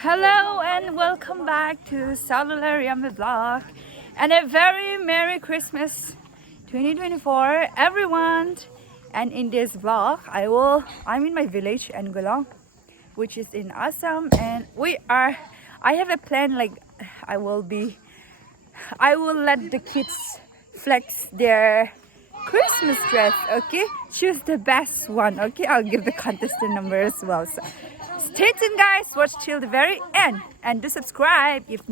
Hello and welcome back to Saulule Riame vlog and a very Merry Christmas 2024 everyone. And in this vlog I'm in my village Ngulong, which is in Assam, and I have a plan, like I will let the kids flex their Christmas dress. Okay, choose the best one. Okay, I'll give the contestant number as well. So stay tuned, guys. Watch till the very end and do subscribe if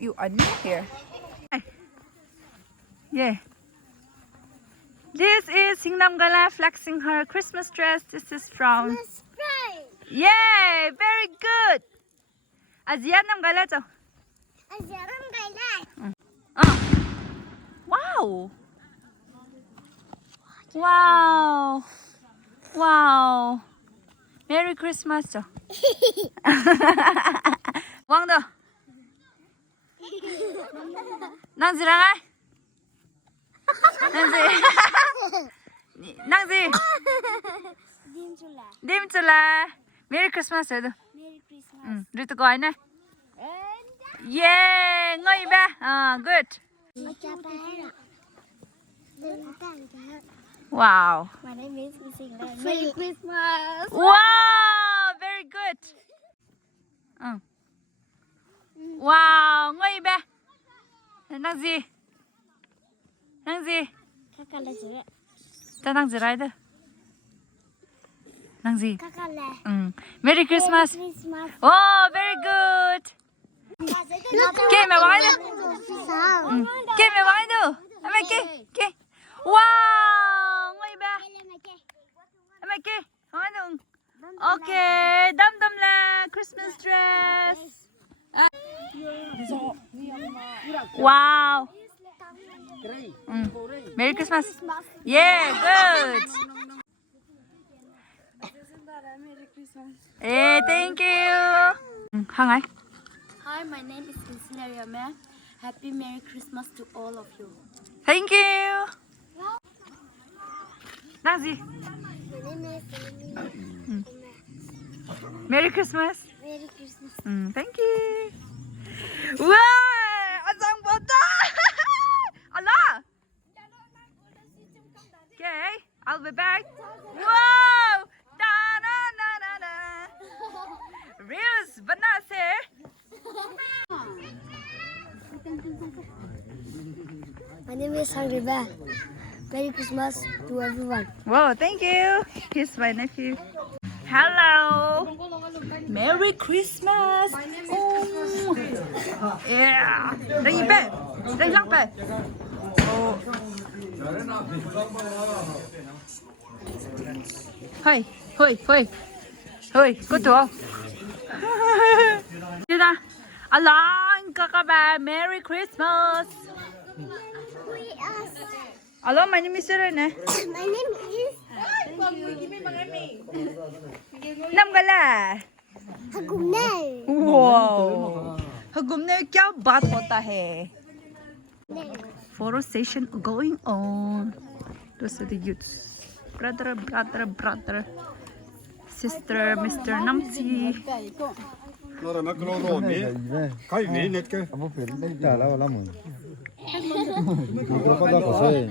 you are new here. Yeah. This is Singnamgala flexing her Christmas dress. This is from. Yay! Very good. Azian Namgala cho. Wow. Wow. Wow. Merry Christmas cho. Wang do. Nang zirang ai? Nang zi. Dim chula. Merry Christmas do. Merry Christmas. Ritu ko ai na. Yeah, ngoi ba. Good. Wow. My name is Merry Christmas. Wow, very good. Wow, ngoi ba. Nang zi. Nang zi. Kakak le sữa. Ta nang zi rai de. Nang zi. Kakak le. Merry Christmas. Christmas. Oh, very good. Ke me wai de. Ke me wai de. Ame ke. Wow, ngoi ba. Ame ke. Wai de. Okay, dam la Christmas dress. Wow. Merry Christmas. Yeah, good. Merry Christmas. Hey, thank you. Hangai. Hi, my name is Riame. Happy Merry Christmas to all of you. Thank you. Nazi. My name is Merry Christmas. Merry Christmas. Thank you. Wow, azang bota. Allah. Okay, I'll be back. Wow. Da na na na na. Reels banase. My name is Riame. Merry Christmas to everyone. Wow, thank you. Here's my nephew. Hello. Merry Christmas. Oh. Yeah. Đây bé. Đây lắc bé. Oh. Hey, có được. Đi ra. Along các bạn, Merry Christmas. Hello, my name is Riame. My name is Namgala. Hagumne. Wow. घूमने क्या बात होता है? Photo session going on. Those are the youths. Brother, sister, Mr. Namsi. Nó là cái lô mía, cái mía nét cơ. Không phải đến trả lao lắm rồi. Không có có xe.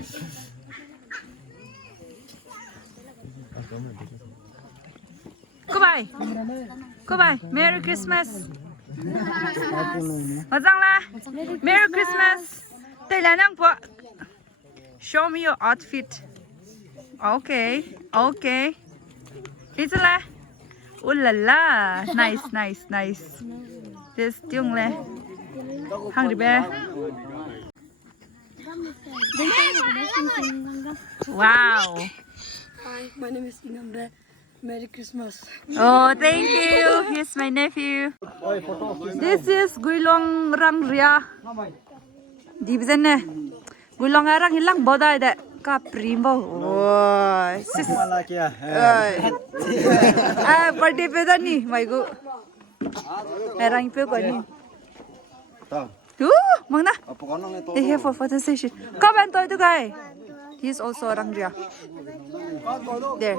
Goodbye. Merry Christmas. Mazangla. Merry Christmas. Đây là năng bộ. Show me your outfit. Okay. This là. Ooh la la. Nice. This tiếng le. Hang đi bé. Wow. Hi, my name is Inambe. Merry Christmas. Oh, thank you. Here's my nephew. This is Guilong Rang Ria. Division ne. Guilong Rang hilang bodai de. Ka primo. Oh, sis. Malah kia. Birthday pe da ni, mai gu. Rang pe ko ni. Tao. Mang na. Apa kau nang itu? They here for photo session. Ka ban toy tu guy. He's also Rang Ria. There.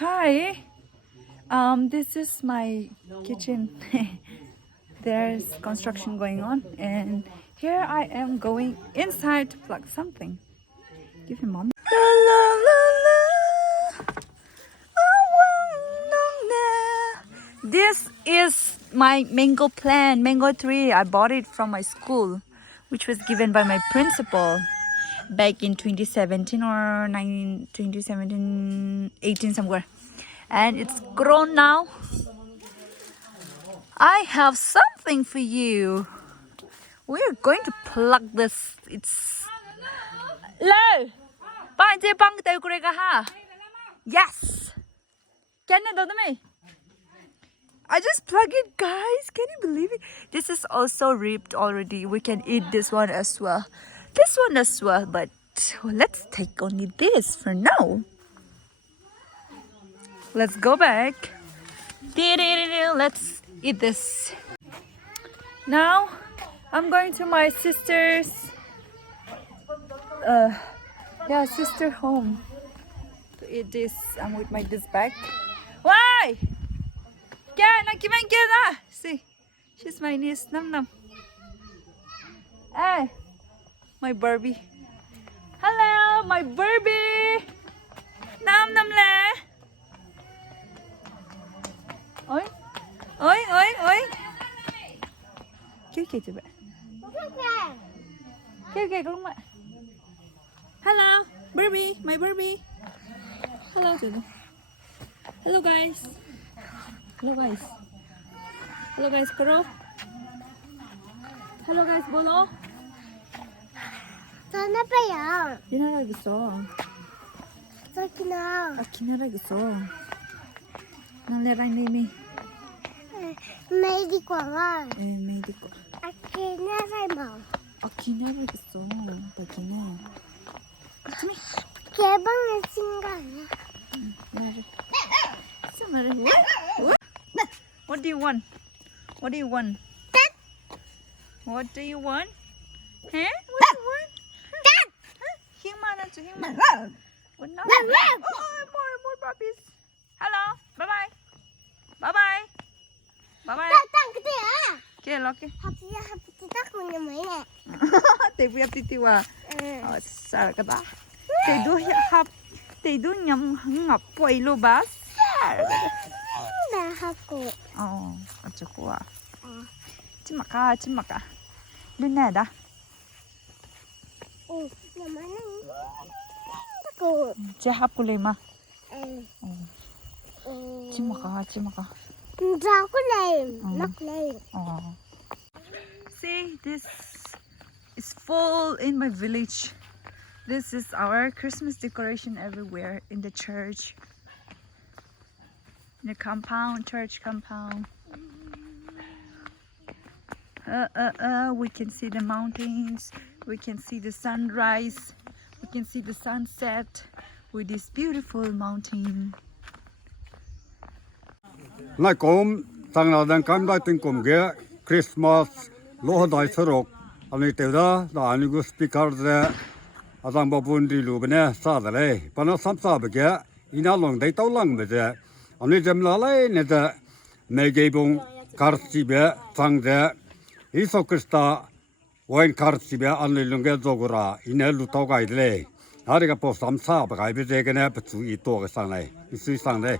Hi. This is my kitchen. There's construction going on, and here I am going inside to plug something. Give him mom. La, la, la, la. This is my mango plant, mango tree. I bought it from my school, which was given by my principal back in 2017 or 2017, 18 somewhere. And it's grown now. I have something for you. We're going to plug this. It's low. Yes. Can you do me? I just plug it, guys. Can you believe it? This is also ripped already. We can eat this one as well. This one as well. But let's take only this for now. Let's go back. Let's eat this. Now I'm going to my sister's sister home to eat this. I'm with my this bag. Why? See, she's my niece. Nam. Hey, my Barbie. Hello, my Barbie. Nam le. Oi. Kêu cho bạn. Kêu con bạn. Hello, Barbie, my Barbie. Hello to them. Hello guys. Hello guys, karo. Hello guys, bolo. Sana pa yan. Dinaragisо. Sakina. Akinaragisо. Naleray nimi. Medico nga. Medico. Akinaray mo. Akinaragisо. Bagina. Come Kebang na singal. What do you want? What do you want? What do you want? Huh? What do you want? Hingman. What not? Oh, more puppies. Hello. Bye-bye. Bye-bye. Bye-bye. Tatang kita ya. Okay, okay. Happy kita kunya mainnya. Tebu yap titiwa. Oh, sar ka ba? Tedu nyam ngap poi lo ba? Sar ka ba? Dah aku. Oh, aja kuwa. Cimaka. Duna dah. Oh, yang mana? Aku. Jahap ko lema. Cimaka. Dah aku lain. Nak lain. Oh. See, this is full in my village. This is our Christmas decoration everywhere in the church. In the compound, church compound. We can see the mountains. We can see the sunrise. We can see the sunset with this beautiful mountain. Nai kom tang na dan kam dai tin kom ge Christmas lo dai sorok ani te da ani go speaker de adang ba bun di lu bne sa da le pa na sam sa ba ge ina long dai tau lang me de ani jem la le ne de me ge bong kar si be tang de Iso Krista wain kar si be ani lung ge zogura ina lu tau gai le ari ga po sam sa ba gai be de ge ne pa chu I to ge sang le I sui sang le